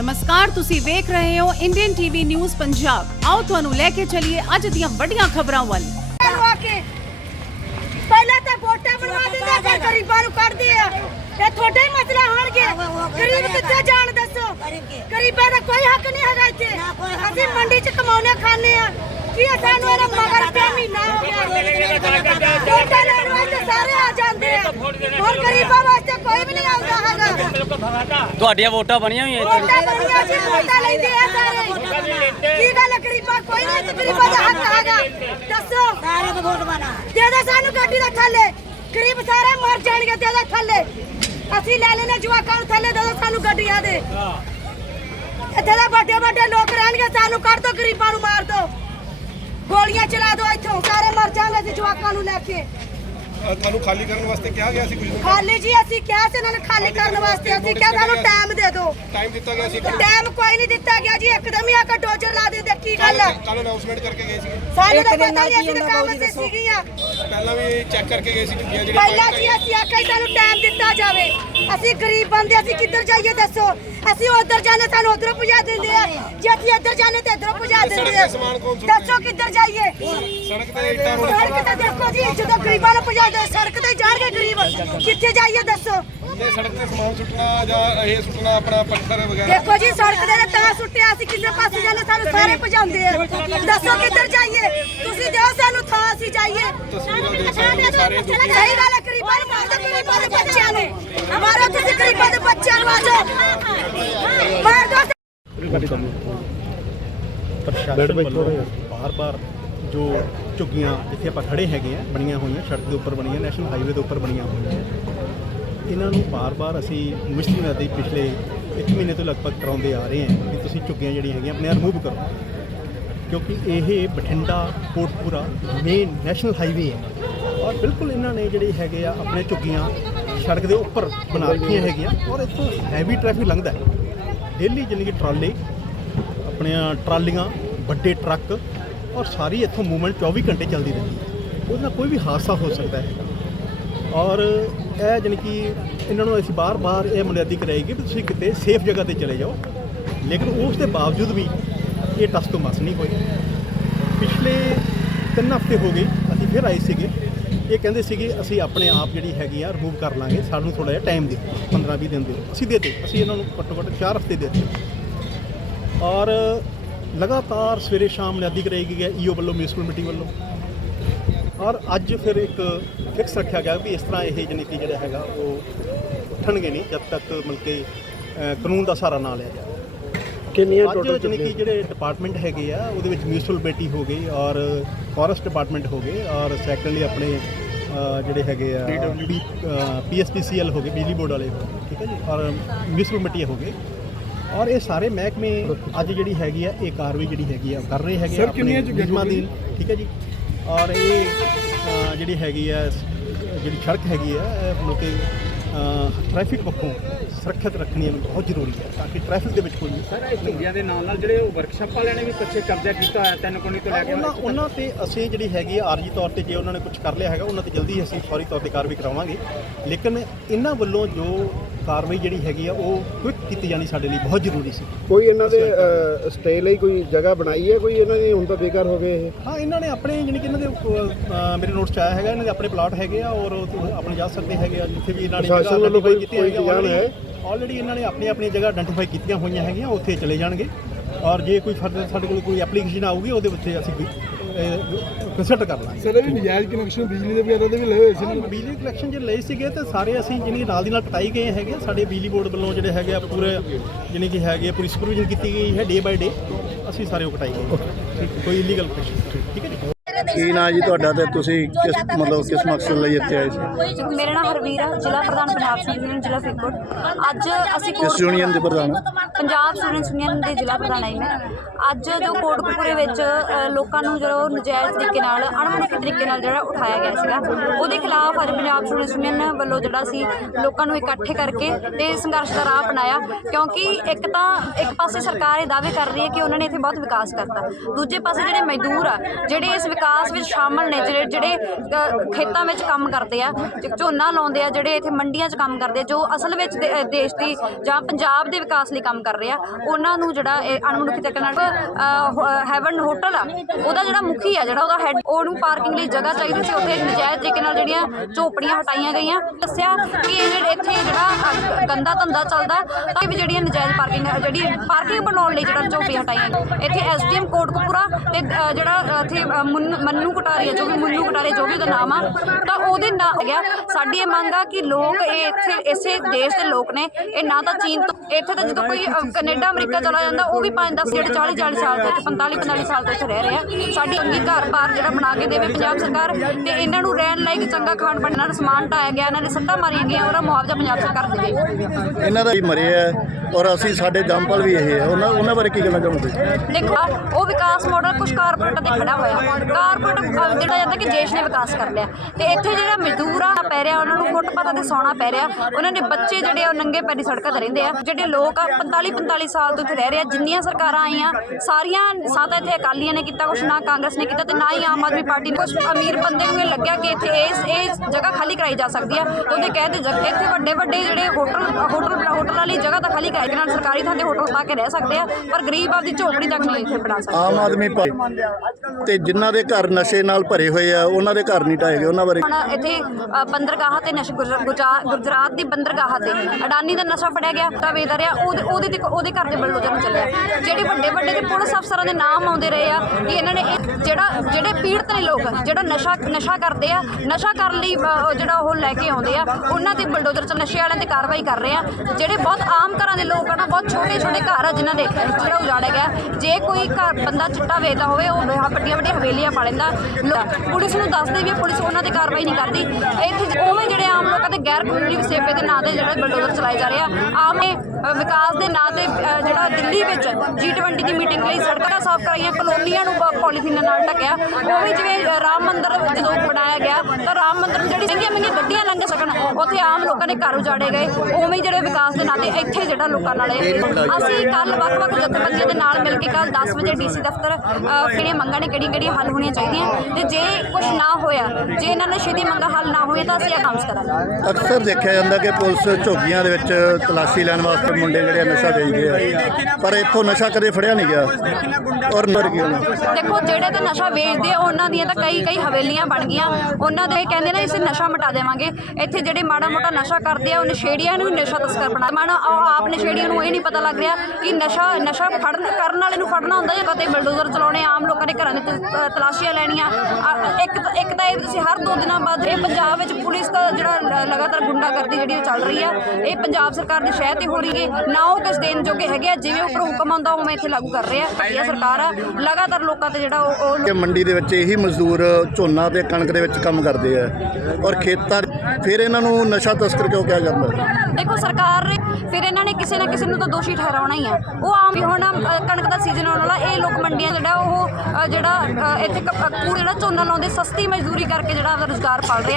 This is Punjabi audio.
ਨਮਸਕਾਰ ਤੁਸੀਂ ਵੇਖ ਰਹੇ ਹੋ ਇੰਡੀਅਨ ਟੀਵੀ ਨਿਊਜ਼ ਪੰਜਾਬ ਆਓ ਤੁਹਾਨੂੰ ਲੈ ਕੇ ਚੱਲੀਏ ਅੱਜ ਦੀਆਂ ਵੱਡੀਆਂ ਖਬਰਾਂ ਵੱਲ। ਪਹਿਲਾਂ ਤਾਂ ਵੋਟਾਂ ਬਣਵਾ ਦਿੰਦੇ ਆ, ਫਿਰ ਗਰੀਬਾਂ ਨੂੰ ਕੱਢਦੇ ਆ। ਇਹ ਤੁਹਾਡੇ ਹੀ ਮਸਲਾ ਹੋਣਗੇ। ਗਰੀਬ ਕਿੱਥੇ ਜਾਣ ਦੱਸੋ? ਗਰੀਬਾਂ ਦਾ ਕੋਈ ਹੱਕ ਨਹੀਂ ਹੈਗਾ ਇੱਥੇ। ਅਸੀਂ ਮੰਡੀ 'ਚ ਕਮਾਉਣੇ ਖਾਣੇ ਆ। ਕੀ ਆ ਸਾਨੂੰ ਇਹਦਾ ਮਗਰ ਪਿਆ ਮਹੀਨਾ ਹੋ ਗਿਆ। ਵੋਟਾਂ ਲੈਣ ਵਾਸਤੇ ਸਾਰੇ ਆ ਜਾਂਦੇ ਆ। ਹੋਰ ਗਰੀਬਾਂ ਵਾਸਤੇ ਕੋਈ ਵੀ ਨਹੀਂ ਆਉਂਦਾ ਹੈਗਾ। ਤੁਹਾਡੀਆਂ ਵੋਟਾਂ ਬਣੀਆਂ ਹੋਈਆਂ ਇੱਥੇ। ਵੋਟਾਂ ਬਣੀਆਂ ਜੀ ਵੋਟਾਂ ਲੈਂਦੇ ਆ ਸਾਰੇ। ਕੀ ਗੱਲ ਗਰੀਬਾਂ? ਕੋਈ ਨਹੀਂ ਇੱਥੇ ਗਰੀਬਾਂ ਦਾ ਹੱਕ ਹੈਗਾ। ਦੱਸੋ। ਸਾਰੇ ਨੂੰ ਵੋਟ ਪਾਣਾ ਦੇ ਦੇ ਸਾਨੂੰ ਗੱਡੀ ਦੇ ਥੱਲੇ। ਗਰੀਬ ਸਾਰੇ ਮਰ ਜਾਣਗੇ ਦੇ ਦੇ ਥੱਲੇ। ਅਸੀਂ ਲੈ ਲੈਨੇ ਜਵਾਕਾਂ ਨੂੰ ਥੱਲੇ ਦੇ ਦੋ ਸਾਨੂੰ ਗੱਡੀਆਂ ਦੇ। ਇੱਥੇ ਦਾ ਵੱਡੇ ਵੱਡੇ ਲੋਕ ਰਹਿਣਗੇ ਸਾਨੂੰ ਕੱਢ ਦੋ ਗਰੀਬਾਂ ਨੂੰ ਮਾਰ ਦੋ। ਗੋਲੀਆਂ ਚਲਾ ਦੋ ਇੱਥੋਂ ਸਾਰੇ ਮਰ ਜਾਣਗੇ ਅਸੀਂ ਜਵਾਕਾਂ ਨੂੰ ਲੈ ਕੇ। ਅ, ਤੁਹਾਨੂੰ ਖਾਲੀ ਕਰਨ ਵਾਸਤੇ ਕਿਹਾ ਗਿਆ ਸੀ ਕੁਝ? ਖਾਲੀ ਜੀ ਅਸੀਂ ਕਿਹਾ ਸੀ ਇਹਨਾਂ ਨੂੰ ਖਾਲੀ ਕਰਨ ਵਾਸਤੇ ਅਸੀਂ ਕਿਹਾ ਸਾਨੂੰ ਟਾਈਮ ਦੇ ਦਿਓ। ਟਾਈਮ ਦਿੱਤਾ ਗਿਆ ਸੀ ਟਾਈਮ ਕੋਈ ਨਹੀਂ ਦਿੱਤਾ ਗਿਆ ਜੀ ਇੱਕਦਮ ਹੀ ਆ ਕੇ ਡੋਜ਼ਰ ਲਾ ਦਿੰਦੇ ਕੀ ਗੱਲ। ਹੈ ਕੱਲ ਅਨਾਉਂਸਮੈਂਟ ਕਰਕੇ ਗਏ ਸੀ। ਸਾਨੂੰ ਤਾਂ ਪਤਾ ਨਹੀਂ ਅਸੀਂ ਤਾਂ ਕੰਮ ਤੇ ਸੀਗੀਆਂ। ਪਹਿਲਾਂ ਵੀ ਚੈੱਕ ਕਰਕੇ ਗਏ ਸੀ ਝੁੱਗੀਆਂ ਜਿਹੜੀਆਂ ਪਹਿਲਾਂ ਜੀ ਅਸੀਂ ਆਖਿਆ ਸਾਨੂੰ ਟਾਈਮ ਦਿੱਤਾ ਜਾਵੇ। ਅਸੀਂ ਗਰੀਬ ਬੰਦੇ ਅਸੀਂ ਕਿੱਧਰ ਜਾਈਏ ਦੱਸੋ? ਅਸੀਂ ਉਧਰ ਜਾਣੇ ਸਾਨੂੰ ਉਧਰ ਪੁਜਾ ਦਿੰਦੇ ਆ। ਜੇ ਅਸੀਂ ਇੱਧਰ ਜਾਣੇ ਤੇ ਇੱਧਰ ਪੁਜਾ ਦਿੰਦੇ ਆ? ਦੱਸੋ ਕਿੱਧਰ ਜਾਈਏ? ਸੜਕ ਤੇ ਇੱਟਾਂ ਰੋਡ ਸੜਕ ਤੇ ਦੇਖੋ ਜੀ ਜਦੋਂ ਗਰੀਬਾਂ ਨੂੰ ਪੁਜਾ ਦੇ ਸੜਕ ਤੇ ਜਾਣਗੇ ਗਰੀਬ। ਕਿੱਥੇ ਜਾਈਏ ਦੱਸੋ? ਤੇ ਸੜਕ ਤੇ ਸਮਾਨ ਸੁੱਟਣਾ ਜਾਂ ਇਹ ਸੁੱਟਣਾ ਆਪਣਾ ਪੱਥਰ ਵਗੈਰਾ? ਦੇਖੋ ਜੀ ਸੜਕ ਦੇ ਤਾਂ ਸੁੱਟਿਆ ਅਸੀਂ ਕਿੱਧਰ ਪਾਸੇ ਜਾਣੇ ਸਾਨੂੰ ਸਾਰੇ ਭਜਾਉਂਦੇ ਆ। ਦੱਸੋ ਕਿੱਧਰ ਜਾਈਏ? ਤੁਸੀਂ ਦਿਓ ਸਾਨੂੰ ਥਾਂ ਅਸੀਂ ਜਾਈਏ। ਤਸਵੀਰਾਂ ਦੇਖ ਸਕਦੇ ਹੋ ਸਾਰੇ ਦੁਖੀ। ਸਹੀ ਗੱਲ ਹੈ ਗਰੀਬਾਂ ਨੂੰ ਮਾਰਦੇ ਗਰੀਬਾਂ ਦੇ ਬੱਚਿਆਂ ਨੇ। ਮਾਰੋ ਤੁਸੀਂ ਗਰੀਬਾਂ ਦੇ ਬੱਚਿਆਂ ਨੂੰ ਆਜੋ ਮਾਰ ਦੋ। ਪ੍ਰਸ਼ਾਸਨ ਵੱਲੋਂ ਬਾਰ-ਬਾਰ ਜੋ ਝੁੱਗੀਆਂ ਜਿੱਥੇ ਆਪਾਂ ਖੜੇ ਹੈਗੇ ਆ ਬਣੀਆਂ ਹੋਈਆਂ ਸੜਕ ਦੇ ਉੱਪਰ ਬਣੀਆਂ ਨੈਸ਼ਨਲ ਹਾਈਵੇ ਦੇ ਉੱਪਰ ਬਣੀਆਂ ਹੋਈਆਂ। ਇਹਨਾਂ ਨੂੰ ਬਾਰ-ਬਾਰ ਅਸੀਂ ਮਿਸਟਰੀ ਨਦੀ ਪਿਛਲੇ 1 ਮਹੀਨੇ ਤੋਂ ਲਗਭਗ ਕਰਾਉਂਦੇ ਆ ਰਹੇ ਹਾਂ ਕਿ ਤੁਸੀਂ ਝੁੱਗੀਆਂ ਜਿਹੜੀਆਂ ਹੈਗੀਆਂ ਆਪਣੇ ਰਿਮੂਵ ਕਰੋ। ਕਿਉਂਕਿ ਇਹ Bathinda, Kotpura main national highway ਹੈ। ਔਰ ਬਿਲਕੁਲ ਇਹਨਾਂ ਨੇ ਜਿਹੜੇ ਹੈਗੇ ਆ ਆਪਣੇ ਝੁੱਗੀਆਂ ਸੜਕ ਦੇ ਉੱਪਰ ਬਣਾ ਰੱਖੀਆਂ ਹੈਗੀਆਂ ਔਰ ਇੱਥੋਂ ਹੈਵੀ ਟ੍ਰੈਫਿਕ ਲੰਘਦਾ ਹੈ। ਡੇਲੀ ਜਾਣੀ ਕਿ ਟਰਾਲੇ, ਆਪਣੀਆਂ ਟਰਾਲੀਆਂ, ਵੱਡੇ ਟਰੱਕ ਔਰ ਸਾਰੀ ਇੱਥੋਂ ਮੂਵਮੈਂਟ 24 ਘੰਟੇ ਚੱਲਦੀ ਰਹਿੰਦੀ ਹੈ। ਉਹਦੇ ਨਾਲ ਕੋਈ ਵੀ ਹਾਦਸਾ ਹੋ ਸਕਦਾ ਹੈ। ਔਰ ਇਹ ਜਾਣੀ ਕਿ ਇਹਨਾਂ ਨੂੰ ਅਸੀਂ ਬਾਰ-ਬਾਰ ਇਹ ਬੁਨਿਆਦੀ ਕਰਾਈ ਕਿ ਵੀ ਤੁਸੀਂ ਕਿਤੇ ਸੇਫ ਜਗ੍ਹਾ ਤੇ ਚਲੇ ਜਾਓ। ਲੇਕਿਨ ਉਸ ਦੇ ਬਾਵਜੂਦ ਵੀ ਇਹ ਟਸ ਤੋਂ ਮਸ ਨਹੀਂ ਹੋਈ ਪਿਛਲੇ ਤਿੰਨ ਹਫ਼ਤੇ ਹੋ ਗਏ ਅਸੀਂ ਫਿਰ ਆਏ ਸੀਗੇ। ਇਹ ਕਹਿੰਦੇ ਸੀਗੇ, ਅਸੀਂ ਆਪਣੇ ਆਪ ਜਿਹੜੀ ਹੈਗੀ ਆ ਰਿਮੂਵ ਕਰ ਲਾਂਗੇ। ਸਾਨੂੰ ਥੋੜਾ ਜਿਹਾ ਟਾਈਮ ਦਿਓ 15-20 ਦਿਨ ਦਿਓ। ਅਸੀਂ ਦੇ ਦਿੱਤੇ ਅਸੀਂ ਇਹਨਾਂ ਨੂੰ ਘੱਟੋ ਘੱਟ 4 ਹਫ਼ਤੇ ਦੇਤੇ। ਔਰ ਲਗਾਤਾਰ ਸਵੇਰੇ ਸ਼ਾਮ ਨਿਆਦੀ ਕਰਾਈ ਗਈ ਹੈ ਈਓ ਵੱਲੋਂ ਮਿਊਨਿਸਪਲ ਕਮੇਟੀ ਵੱਲੋਂ। ਔਰ ਅੱਜ ਫਿਰ ਇੱਕ ਫਿਕਸ ਰੱਖਿਆ ਗਿਆ ਵੀ ਇਸ ਤਰ੍ਹਾਂ ਇਹ ਜਾਣੀ ਕਿ ਜਿਹੜਾ ਹੈਗਾ ਉਹ ਉੱਠਣਗੇ ਨਹੀਂ ਜਦ ਤੱਕ ਮਤਲਬ ਕਿ ਅ, ਕਾਨੂੰਨ ਦਾ ਸਹਾਰਾ ਨਾ ਲਿਆ ਜਾਵੇ। ਕਿੰਨੀਆਂ ਟੋਟਲ ਜਾਣੀ ਕਿ ਜਿਹੜੇ ਡਿਪਾਰਟਮੈਂਟ ਹੈਗੇ ਆ ਉਹਦੇ ਵਿੱਚ ਮਿਊਨਿਸਪਲ ਕਮੇਟੀ ਹੋ ਗਈ ਔਰ ਫੋਰੈਸਟ ਡਿਪਾਰਟਮੈਂਟ ਹੋ ਗਏ ਔਰ ਸੈਕੰਡਲੀ ਆਪਣੇ ਜਿਹੜੇ ਹੈਗੇ ਆ ਪੀਐਸਪੀਸੀਐਲ ਹੋ ਗਏ ਬਿਜਲੀ ਬੋਰਡ ਵਾਲੇ ਹੋ ਗਏ ਠੀਕ ਹੈ ਜੀ ਔਰ ਮਿਊਨਿਸਪਲ ਕਮੇਟੀ ਹੋ ਗਏ। ਔਰ ਇਹ ਸਾਰੇ ਮਹਿਕਮੇ ਅੱਜ ਜਿਹੜੀ ਹੈਗੀ ਆ ਇਹ ਕਾਰਵਾਈ ਜਿਹੜੀ ਹੈਗੀ ਆ ਕਰ ਰਹੇ ਹੈਗੇ ਆ ਆਪਣੇ ਨਿਯਮਾਂ ਦੀ ਠੀਕ ਹੈ ਜੀ। ਔਰ ਇਹ ਜਿਹੜੀ ਹੈਗੀ ਆ ਸ- ਜਿਹੜੀ ਸੜਕ ਹੈਗੀ ਆ ਇਹ ਮਤਲਬ ਕਿ ਟ੍ਰੈਫਿਕ ਪੱਖੋਂ ਸੁਰੱਖਿਅਤ ਰੱਖਣੀ ਬਹੁਤ ਜ਼ਰੂਰੀ ਹੈ ਤਾਂ ਕਿ ਟ੍ਰੈਫਿਕ ਦੇ ਵਿੱਚ ਕੋਈ ਸਰ ਇਹ ਝੁੰਗੀਆਂ ਦੇ ਨਾਲ ਨਾਲ ਜਿਹੜੇ ਉਹ ਵਰਕਸ਼ਾਪ ਵਾਲਿਆਂ ਨੇ ਵੀ ਪਿੱਛੇ ਕਬਜ਼ਾ ਕੀਤਾ ਹੋਇਆ ਤਿੰਨ ਕੋਣੀ ਤੋਂ ਲੈ ਕੇ ਉਹਨਾਂ ਉਹਨਾਂ ਤੇ ਅਸੀਂ ਜਿਹੜੀ ਹੈਗੀ ਆਰਜੀ ਤੌਰ ਤੇ ਜੇ ਉਹਨਾਂ ਨੇ ਕੁਝ ਕਰ ਲਿਆ ਹੈਗਾ ਉਹਨਾਂ ਤੇ ਜਲਦੀ ਹੀ ਅਸੀਂ ਫੌਰੀ ਤੌਰ ਤੇ ਕਾਰਵਾਈ ਕਰਾਵਾਂਗੇ। ਲੇਕਿਨ ਇਹਨਾਂ ਵੱਲੋਂ ਜੋ ਕਾਰਵਾਈ ਜਿਹੜੀ ਹੈਗੀ ਆ ਉਹ ਕੁਇਕ ਕੀਤੀ ਜਾਣੀ ਸਾਡੇ ਲਈ ਬਹੁਤ ਜ਼ਰੂਰੀ ਸੀ। ਕੋਈ ਇਹਨਾਂ ਦੇ ਸਟੇ ਲਈ ਕੋਈ ਜਗ੍ਹਾ ਬਣਾਈ ਹੈ? ਕੋਈ ਇਹਨਾਂ ਦੀ ਹੁਣ ਤਾਂ ਬੇਕਾਰ ਹੋ ਗਏ ਇਹ? ਹਾਂ ਇਹਨਾਂ ਨੇ ਆਪਣੇ ਜਾਣੀ ਕਿ ਇਹਨਾਂ ਦੇ ਅਹ, ਮੇਰੇ ਨੋਟਸ 'ਚ ਆਇਆ ਹੈਗਾ ਇਹਨਾਂ ਦੇ ਆਪਣੇ ਪਲਾਟ ਹੈਗੇ ਆ ਔਰ ਉਹ ਆਪਣੇ ਜਾ ਸਕਦੇ ਹੈਗੇ ਆ ਜਿੱਥੇ ਵੀ ਇਹਨਾਂ ਨੇ ਪ੍ਰਸ਼ਾਸਨ ਵੱਲੋਂ ਕੋਈ- ਕੋਈ ਇੰਤਜ਼ਾਮ ਹੈ? ਆਲਰੇਡੀ ਇਹਨਾਂ ਨੇ ਆਪਣੀ ਆਪਣੀ ਜਗ੍ਹਾ ਆਇਡੈਂਟੀਫਾਈ ਕੀਤੀਆਂ ਹੋਈਆਂ ਹੈਗੀਆਂ ਉੱਥੇ ਚਲੇ ਜਾਣਗੇ। ਔਰ ਜੇ ਕੋਈ ਫਰਦਰ ਸਾਡੇ ਕੋਲ ਕੋਈ ਐਪਲੀਕੇਸ਼ਨ ਆਊਗੀ ਉਹਦੇ ਵਿੱਚ ਅਸੀਂ ਕੰਸਲਟ ਕਰ ਲਾਂਗੇ। ਸਰ ਇਹ ਵੀ ਨਜਾਇਜ਼ ਕਨੈਕਸ਼ਨ ਬਿਜਲੀ ਦੇ ਵਗੈਰਾ ਦੇ ਵੀ ਲਏ ਹੋਏ ਹਾਂ, ਬਿਜਲੀ ਕਲੈਕਸ਼ਨ ਜੇ ਲਏ ਸੀਗੇ ਤੇ ਸਾਰੇ ਅਸੀਂ ਜਿਹਨੀ ਨਾਲ ਦੀ ਨਾਲ ਕਟਾਈ ਗਏ ਹੈਗੇ। ਸਾਡੇ ਬਿਜਲੀ ਬੋਰਡ ਵੱਲੋਂ ਜਿਹੜੇ ਹੈਗੇ ਆ ਪੂਰੇ ਜਿਹਨੇ ਕਿ ਹੈਗੇ ਆ, ਪੂਰੀ ਸੁਪਰਵਿਜ਼ਨ ਕੀਤੀ ਗਈ ਹੈ ਡੇ ਬਾਈ ਡੇ ਅਸੀਂ ਸਾਰੇ ਉਹ ਕਟਾਈ ਗਏ। ਠੀਕ ਕੋਈ ਇਲੀਗਲ ਠੀਕ ਹੈ ਜੀ? ਕੀ ਨਾਂ ਜੀ ਤੁਹਾਡਾ ਤੇ ਤੁਸੀਂ ਕਿਸ ਮਤਲਬ ਕਿਸ ਮਕਸਦ ਲਈ ਇੱਥੇ ਆਏ ਸੀ? ਮੇਰਾ ਨਾਮ ਹਰਵੀਰ ਆ ਜ਼ਿਲ੍ਹਾ ਪ੍ਰਧਾਨ ਪੰਜਾਬ ਯੂਨੀਅਨ ਜ਼ਿਲ੍ਹਾ ਫਰੀਦਕੋਟ। ਅੱਜ ਅਸੀਂ ਕਿਸ ਯੂਨੀਅਨ ਦੇ ਪ੍ਰਧਾਨ? ਪੰਜਾਬ ਸਟੂਡੈਂਟਸ ਯੂਨੀਅਨ ਦੇ ਜ਼ਿਲ੍ਹਾ ਪ੍ਰਧਾਨ ਆਈ ਮੈਂ। ਅੱਜ ਜੋ ਕੋਟਕਪੂਰੇ ਵਿੱਚ ਲੋਕਾਂ ਨੂੰ ਜਦੋਂ ਨਜਾਇਜ਼ ਤਰੀਕੇ ਨਾਲ ਅਣਮਨੁੱਖੀ ਤਰੀਕੇ ਨਾਲ ਜਿਹੜਾ ਉਠਾਇਆ ਗਿਆ ਸੀਗਾ ਉਹਦੇ ਖਿਲਾਫ ਅੱਜ ਪੰਜਾਬ ਸਟੂਡੈਂਟਸ ਯੂਨੀਅਨ ਵੱਲੋਂ ਜਿਹੜਾ ਸੀ ਲੋਕਾਂ ਨੂੰ ਇਕੱਠੇ ਕਰਕੇ ਤੇ ਸੰਘਰਸ਼ ਦਾ ਰਾਹ ਅਪਣਾਇਆ ਕਿਉਂਕਿ ਇੱਕ ਤਾਂ ਇੱਕ ਪਾਸੇ ਸਰਕਾਰ ਇਹ ਦਾਅਵੇ ਕਰ ਰਹੀ ਹੈ ਕਿ ਉਹਨਾਂ ਨੇ ਇੱਥੇ ਬਹੁਤ ਵਿਕਾਸ ਕਰਤਾ। ਦੂਜੇ ਪਾਸੇ ਜਿਹੜੇ ਮਜ਼ਦੂਰ ਆ ਜਿਹੜੇ ਇਸ ਵਿਕਾਸ ਵਿਕਾਸ ਵਿੱਚ ਸ਼ਾਮਲ ਨੇ, ਜਿਹੜੇ ਜਿਹੜੇ ਖੇਤਾਂ ਵਿੱਚ ਕੰਮ ਕਰਦੇ ਆ ਝੋਨਾ ਲਾਉਂਦੇ ਆ, ਜਿਹੜੇ ਇੱਥੇ ਮੰਡੀਆਂ 'ਚ ਕੰਮ ਕਰਦੇ ਜੋ ਅਸਲ ਵਿੱਚ ਦੇਸ਼ ਦੀ ਜਾਂ ਪੰਜਾਬ ਦੇ ਵਿਕਾਸ ਲਈ ਕੰਮ ਕਰ ਰਹੇ ਆ, ਉਹਨਾਂ ਨੂੰ ਜਿਹੜਾ ਅਣਮਨੁੱਖੀ ਤਰੀਕੇ ਨਾਲ ਹੈਵਨ ਹੋਟਲ ਆ, ਉਹਦਾ ਜਿਹੜਾ ਮੁਖੀ ਆ, ਜਿਹੜਾ ਉਹਦਾ ਹੈਡ ਉਹਨੂੰ ਪਾਰਕਿੰਗ ਲਈ ਜਗ੍ਹਾ ਚਾਹੀਦੀ ਸੀ, ਉੱਥੇ ਨਜਾਇਜ਼ ਤਰੀਕੇ ਨਾਲ ਜਿਹੜੀਆਂ ਝੋਪੜੀਆਂ ਹਟਾਈਆਂ ਗਈਆਂ ਦੱਸਿਆ ਕਿ ਇੱਥੇ ਜਿਹੜਾ ਗੰਦਾ ਧੰਦਾ ਚੱਲਦਾ, ਤਾਂ ਵੀ ਜਿਹੜੀਆਂ ਨਜਾਇਜ਼ ਪਾਰਕਿੰਗ ਜਿਹੜੀ ਪਾਰਕਿੰਗ ਬਣਾਉਣ ਲਈ ਜਿਹੜਾ ਝੋਪੜੀਆਂ ਹਟਾਈਆਂ ਗਈਆਂ। ਇੱਥੇ ਐਸਡੀਐਮ ਕੋਟਕਪੂਰਾ ਤੇ ਜਿਹੜਾ ਇੱਥੇ ਮੁੰਨ- ਕਟਾਰੀਆ ਜੋ ਵੀ ਮੁੰਨੂ ਕਟਾਰੀਆ ਜੋ ਵੀ ਉਹਦਾ ਨਾਮ ਆ ਤਾਂ ਉਹਦੇ ਨਾਂ ਗਿਆ ਸਾਡੀ ਇਹ ਮੰਗ ਆ ਕਿ ਲੋਕ ਇਹ ਇੱਥੇ ਇਸੇ ਦੇਸ਼ ਦੇ ਲੋਕ ਨੇ ਇਹ ਨਾ ਤਾਂ ਚੀਨ ਤੋਂ ਇੱਥੇ ਤਾਂ ਜਦੋਂ ਕੋਈ ਕੈਨੇਡਾ ਅਮਰੀਕਾ ਚਲਾ ਜਾਂਦਾ ਉਹ ਵੀ 5 10 ਜਿਹੜੇ 40 40 ਸਾਲ ਦੇ ਤੇ 45 45 ਸਾਲ ਤੋਂ ਇੱਥੇ ਰਹਿ ਰਹੇ। ਆ ਸਾਡੀ ਅੰਗੀ ਘਰ-ਬਾਰ ਜਿਹੜਾ ਬਣਾ ਕੇ ਦੇਵੇ ਪੰਜਾਬ ਸਰਕਾਰ ਤੇ ਇਹਨਾਂ ਨੂੰ ਰਹਿਣ ਲਈ ਚੰਗਾ ਖਾਣ ਪੀਣ ਨਾਲ ਸਮਾਨ ਢਾਇਆ ਗਿਆ ਇਹਨਾਂ ਨੇ ਸੱਟਾਂ ਮਾਰੀਆਂ ਗਈਆਂ ਉਹਦਾ ਮੁਆਵਜ਼ਾ ਪੰਜਾਬ ਸਰਕਾਰ ਦੇਵੇ ਇਹਨਾਂ ਦਾ ਹੀ ਮਰੇ ਹੈ ਔਰ ਅਸੀਂ ਸਾਡੇ ਜੰਪਲ ਵੀ ਇਹ ਹੈ ਉਹਨਾਂ ਉਹਨਾਂ ਬਾਰੇ ਕੀ ਕਹਿਣਾ ਚਾਹੋਗੇ? ਦੇਖੋ ਉਹ ਵਿਕਾਸ ਮਾਡਲ ਕੁਝ ਕਾਰਪੋਰੇਟ ਤੇ ਖੜਾ ਹੋਇਆ। ਕਾਰਪੋਰੇਟ ਜਿਹੜਾ ਜਾਂਦਾ ਕਿ ਦੇਸ਼ ਨੇ ਵਿਕਾਸ ਕਰ ਲਿਆ। ਤੇ ਇੱਥੇ ਜਿਹੜਾ ਮਜ਼ਦੂਰ ਆ ਪੈ ਰਿਹਾ, ਉਹਨਾਂ ਨੂੰ ਫੁੱਟਪਾਥਾਂ ਤੇ ਸੌਣਾ ਪੈ ਰਿਹਾ। ਉਹਨਾਂ ਦੇ ਬੱਚੇ ਜਿਹੜੇ ਉਹ ਨੰਗੇ ਪੈਰੀ ਸੜਕਾਂ ਤੇ ਰਹਿੰਦੇ ਆ। ਜਿਹੜੇ ਲੋਕ ਆ 45 45 ਸਾਲ ਤੋਂ ਇੱਥੇ ਰਹਿ ਰਹੇ ਆ। ਜਿੰਨੀਆਂ ਸਰਕਾਰਾਂ ਆਈਆਂ, ਸਾਰੀਆਂ ਸਾ ਇੱਥੇ ਅਕਾਲੀਆਂ ਨੇ ਕੀਤਾ ਕੁਛ, ਨਾ ਕਾਂਗਰਸ ਨੇ ਕੀਤਾ ਤੇ ਨਾ ਹੀ ਆਮ ਆਦਮੀ ਪਾਰਟੀ ਕੁਛ। ਅਮੀਰ ਬੰਦੇ ਨੂੰ ਇਹ ਲੱਗਿਆ ਕਿ ਇੱਥੇ ਇਸ ਇਸ ਜਗ੍ਹਾ ਖਾਲੀ ਕਰਾਈ ਜਾ ਸਕਦੀ ਆ। ਤੇ ਉਹਦੇ ਕਹਿੰਦੇ ਇੱਥੇ ਵੱਡੇ ਵੱਡੇ ਜਿਹੜੇ ਹੋਟਲ ਹੋਟਲ ਹੋਟਲ ਵਾਲੀ ਜਗ੍ਹਾ ਤਾਂ ਖਾਲੀ ਕਰਾਈ ਨਾਲ ਸਰਕਾਰੀ ਥਾਂ ਤੇ ਹੋਟਲ ਪਾ ਕੇ ਰਹਿ ਸਕਦੇ ਆ। ਪਰ ਗਰੀਬ ਆਪਦੀ ਝੋਪੜੀ ਤੱਕ ਨਹੀਂ ਇੱਥੇ ਬਣਾ ਸਕਦਾ। ਆਮ ਆਦਮੀ ਤੇ ਜਿਨ੍ਹਾਂ ਦੇ ਘਰ ਨਸ਼ੇ ਨਾਲ ਭਰੇ ਹੋਏ ਆ ਉਹਨਾਂ ਦੇ ਘਰ ਨਹੀਂ ਢਾਏ ਗਏ ਉਹਨਾਂ ਬਾਰੇ ਹੁਣ ਇੱਥੇ ਅ, ਬੰਦਰਗਾਹ ਤੇ ਨਸ਼ਾ ਗੁਜਰ- ਗੁਜਾ- ਗੁਜਰਾਤ ਦੀ ਬੰਦਰਗਾਹ ਤੇ ਅਡਾਨੀ ਦਾ ਨਸ਼ਾ ਫੜਿਆ ਗਿਆ ਤਾਂ ਵੇਚਦਾ ਰਿਹਾ ਉਹਦੇ ਉਹਦੇ ਤੇ ਉਹਦੇ ਘਰ ਦੇ ਬਲਡੋਜ਼ਰ ਨੂੰ ਚੱਲਿਆ। ਜਿਹੜੇ ਵੱਡੇ ਵੱਡੇ ਦੇ ਪੁਲਿਸ ਅਫਸਰਾਂ ਦੇ ਨਾਮ ਆਉਂਦੇ ਰਹੇ ਆ ਕਿ ਇਹਨਾਂ ਨੇ ਇਹ ਜਿਹੜਾ ਜਿਹੜੇ ਪੀੜਤ ਨੇ ਲੋਕ ਜਿਹੜਾ ਨਸ਼ਾ ਨਸ਼ਾ ਕਰਦੇ ਆ ਨਸ਼ਾ ਕਰਨ ਲਈ ਅ, ਉਹ ਜਿਹੜਾ ਉਹ ਲੈ ਕੇ ਆਉਂਦੇ ਆ ਉਹਨਾਂ ਤੇ ਬਲਡੋਜ਼ਰ ਚ ਨਸ਼ੇ ਵਾਲਿਆਂ ਤੇ ਕਾਰਵਾਈ ਕਰ ਰਹੇ ਆ। ਜਿਹੜੇ ਬਹੁਤ ਆਮ ਘਰਾਂ ਦੇ ਲੋਕ ਆ ਨਾ ਬਹੁਤ ਛੋਟੇ ਛੋਟੇ ਘਰ ਆ ਜਿਨ੍ਹਾਂ ਦੇ ਜਿਹੜਾ ਉਜਾੜਿਆ ਗਿਆ। ਜੇ ਕੋਈ ਘਰ ਬੰਦਾ ਚਿੱਟਾ ਵੇਚਦਾ ਹੋਵੇ ਉਹ ਵੱਡੀਆਂ ਵੱਡੀਆਂ ਹਵੇਲੀਆਂ ਪਾ ਲੈਂਦਾ ਲੋ- ਪੁਲਿਸ ਨੂੰ ਦੱਸਦੇ ਵੀ ਪੁਲਿਸ ਉਹਨਾਂ ਤੇ ਕਾਰਵਾਈ ਨਹੀਂ ਕਰਦੀ। ਇੱਥੇ ਉਵੇਂ ਜਿਹੜੇ ਆਮ ਲੋਕਾਂ ਦੇ ਗੈਰ ਕਾਨੂੰਨੀ ਵਸੇਬੇ ਦੇ ਨਾਂ ਤੇ ਜਿਹੜੇ ਬਲਡੋਜ਼ਰ ਚਲਾਏ ਜਾ ਰਹੇ ਆ ਆਮ ਇਹ, ਵਿਕਾਸ ਦੇ ਨਾਂ ਤੇ ਜਿਹੜਾ ਦਿੱਲੀ ਵਿੱਚ G20 ਦੀ ਮੀਟਿੰਗ ਲਈ ਸੜਕਾਂ ਸਾਫ਼ ਕਰਾਈਆਂ, ਕਲੋਨੀਆਂ ਨੂੰ ਪੋਲੀਥੀਨ ਨਾਲ ਢੱਕਿਆ। ਉਹ ਵੀ ਜਿਵੇਂ ਰਾਮ ਮੰਦਿਰ ਜਦੋਂ ਬਣਾਇਆ ਗਿਆ, ਤਾਂ ਰਾਮ ਮੰਦਿਰ ਨੂੰ ਜਿਹੜੀ ਮਹਿੰਗੀਆਂ ਮਹਿੰਗੀਆਂ ਗੱਡੀਆਂ ਲੰਘ ਸਕਣ, ਉੱਥੇ ਆਮ ਲੋਕਾਂ ਦੇ ਘਰ ਉਜਾੜੇ ਗਏ। ਉਵੇਂ ਹੀ ਜਿਹੜੇ ਵਿਕਾਸ ਦੇ ਨਾਂ ਤੇ ਇੱਥੇ ਜਿਹੜਾ ਲੋਕਾਂ ਨਾਲ ਇਹ ਅਸੀਂ ਕੱਲ ਵੱਖ-ਵੱਖ ਜਥੇਬੰਦੀਆਂ ਦੇ ਨਾਲ ਮਿਲ ਕੇ ਕੱਲ 10 ਵਜੇ ਡੀਸੀ ਦਫ਼ਤਰ ਕਿਹੜੀਆਂ ਮੰਗਾਂ ਨੇ ਕਿਹੜੀਆਂ ਕਿਹੜੀਆਂ ਹੱਲ ਹੋਣੀਆਂ ਚਾਹੀਦੀਆਂ। ਤੇ ਜੇ ਕੁਝ ਨਾ ਹੋਇਆ, ਜੇ ਇਹਨਾਂ ਨੇ ਦੀ ਮੰਗਾਂ ਹੱਲ ਨਾ ਹੋਏ ਤਾਂ ਅਸੀਂ ਇਹ ਕੰਮ ਕਰਾਂਗੇ। ਅਕਸਰ ਦੇਖਿਆ ਜਾਂਦਾ ਕਿ ਪੁਲਿਸ ਝੋਗੀਆਂ ਦੇ ਵਿੱਚ ਤਲਾਸ਼ੀ ਲੈਣ ਵਾਸਤੇ ਮੁੰਡੇ ਜਿਹੜੇ ਨਸ਼ਾ ਵੇਚਦੇ ਆ। ਪਰ ਇੱਥੋਂ ਨਸ਼ਾ ਕਦੇ ਫੜਿਆ ਨਹੀਂ ਗਿਆ। ਔਰ ਨਰ ਕੀ ਹੋਣਾ ਦੇਖੋ ਜਿਹੜੇ ਤਾਂ ਨਸ਼ਾ ਵੇਚਦੇ ਆ ਉਹਨਾਂ ਦੀਆਂ ਤਾਂ ਕਈ ਕਈ ਹਵੇਲੀਆਂ ਬਣ ਗਈਆਂ। ਉਹਨਾਂ ਦੇ ਕਹਿੰਦੇ ਨੇ ਅਸੀਂ ਨਸ਼ਾ ਮਿਟਾ ਦੇਵਾਂਗੇ। ਇੱਥੇ ਜਿਹੜੇ ਮਾੜਾ ਮੋਟਾ ਨਸ਼ਾ ਕਰਦੇ ਆ ਉਹ ਨਸ਼ੇੜੀਆਂ ਨੂੰ ਨਸ਼ਾ ਤਸਕਰ ਬਣਾ ਮਾਣਾ ਆਪ ਨਸ਼ੇੜੀਆਂ ਨੂੰ ਇਹ ਨਹੀਂ ਪਤਾ ਲੱਗ ਰਿਹਾ ਕਿ ਨਸ਼ਾ ਨਸ਼ਾ ਫੜਨ ਕਰਨ ਵਾਲੇ ਨੂੰ ਫੜਨਾ ਹੁੰਦਾ ਜਾਂ ਕਦੇ ਬਲਡੋਜ਼ਰ ਚਲਾਉਣੇ ਆਮ ਲੋਕਾਂ ਦੇ ਘਰਾਂ ਦੇ ਤਲਾਸ਼ੀਆਂ ਲੈਣੀਆਂ। ਇੱਕ ਤਾਂ- ਇੱਕ ਤਾਂ ਇਹ ਤੁਸੀਂ ਹਰ ਦੋ ਦਿਨਾਂ ਬਾਅਦ ਇਹ ਪੰਜਾਬ ਵਿੱਚ ਪੁਲਿਸ ਦਾ ਜਿਹੜਾ ਲਗਾਤਾਰ ਗੁੰਡਾਗਰਦੀ ਜਿਹੜੀ ਉਹ ਚੱਲ ਰਹੀ ਆ ਇਹ ਪੰਜਾਬ ਸਰਕਾਰ ਦੀ ਸ਼ਹਿ ਤੇ ਹੋ ਰਹੀ ਹੈ ਨਾ ਉਹ ਕਿਸ ਦੇਣ ਜੋਗੇ ਹੈਗੇ ਆ ਜਿਵੇਂ ਉੱਪਰ ਹੁਕਮ ਆਉਂਦਾ ਉਵੇਂ ਇੱਥੇ ਲਾਗੂ ਕਰ ਰਹੇ ਆ। ਇਹ ਸਰਕਾਰ ਆ ਲਗਾਤਾਰ ਲੋਕਾਂ ਤੇ ਜਿਹੜਾ ਉਹ ਉਹ ਕਿ ਮੰਡੀ ਦੇ ਵਿੱਚ ਇਹੀ ਮਜ਼ਦੂਰ ਝੋਨਾ ਤੇ ਕਣਕ ਦੇ ਵਿੱਚ ਕੰਮ ਕਰਦੇ ਆ ਔਰ ਖੇਤਾਂ ਫਿਰ ਇਹਨਾਂ ਨੂੰ ਨਸ਼ਾ ਤਸਕਰ ਕਿਉਂ ਕਿਹਾ ਜਾਂਦਾ? ਦੇਖੋ ਸਰਕਾਰ ਨੇ ਫਿਰ ਇਹਨਾਂ ਨੇ ਕਿਸੇ ਨਾ ਕਿਸੇ ਨੂੰ ਤਾਂ ਦੋਸ਼ੀ ਠਹਿਰਾਉਣਾ ਹੀ ਆ। ਉਹ ਆਮ ਵੀ ਹੁਣ ਅ, ਕਣਕ ਦਾ ਸੀਜ਼ਨ ਆਉਣ ਵਾਲਾ ਇਹ ਲੋਕ ਮੰਡੀਆਂ ਜਿਹੜਾ ਉਹ ਅ, ਜਿਹੜਾ ਅ, ਇੱਥੇ ਕ- ਅ, ਜਿਹੜਾ ਝੋਨਾ ਲਾਉਂਦੇ ਸਸਤੀ ਮਜ਼ਦੂਰੀ ਕਰਕੇ ਜਿਹੜਾ ਆਪਦਾ ਰੁਜ਼ਗਾਰ ਪਾਲ ਰਹੇ ਆ।